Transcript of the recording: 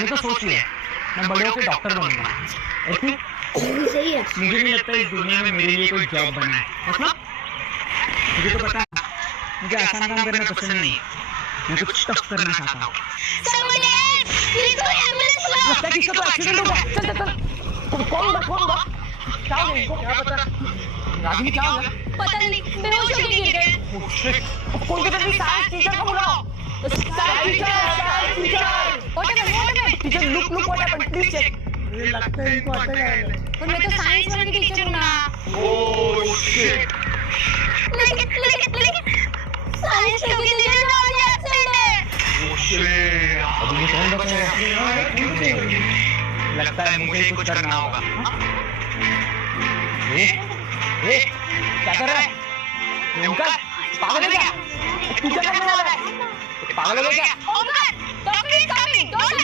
मैंने तो सोच लिया मैं बड़े होकर डॉक्टर बनूंगा। ऐसी सही है। मुझे नहीं लगता इस दुनिया में मेरे लिए कोई जॉब बना है। मतलब मुझे तो पता है मुझे आसान काम करना पसंद नहीं है, मैं कुछ टफ करना चाहता हूँ। लगता है किसका तो एक्सीडेंट होगा। चल चल चल कौन होगा क्या हो गया इनको क्या पता। रागिनी क्या हो गया पता नहीं, बेहोश होके गिर गए। कोई तो जल्दी साइंस टीचर को बुलाओ। Science teacher look what happened please check. मुझे लगता है इनको आता है और मैं तो साइंस वाले की टीचर हूं ना। ओह शिट लेकिन साइंस के टीचर का एक्सीडेंट है। ओह शिट अभी ये कौन बताएगा। लगता है मुझे ही कुछ करना होगा। ए क्या कर रहा है ओंकार? पागल है क्या? टीचर करने वाला है? पागल हो गया क्या? ओंकार, डॉक्टर इज कमिंग, डोंट